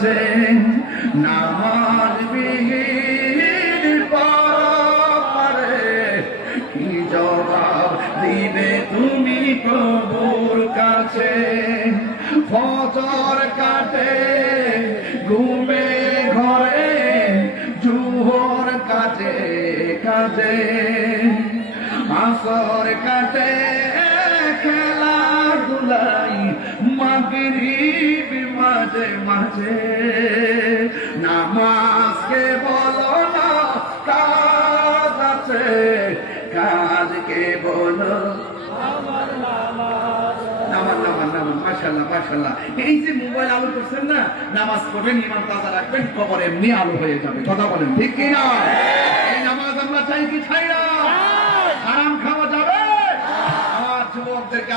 কাছে নামাজ বিহীন পরপারে কি জবাব দিবে তুমি প্রভুর কাছে? ফজর কাটে ঘুমে ঘরে, জোহর কাটে কাজে, আসর কাটে খেলাধুলাই, মাগরিব মাঝে মাঝে। নামাজকে বলো না কাজ আছে, কাজকে বলো আমার নামাজ। মাশাআল্লাহ মাশাআল্লাহ। এই যে মোবাইল আলো করছেন না, নামাজ পড়বেন, ইমান তাজা রাখবেন, কবর এমনি আলো হয়ে যাবে। কথা বলেন ঠিক কি না? এই নামাজ আমরা চাই কি চাই না? হারাম খাওয়া যাবে? আমার যুবকদেরকে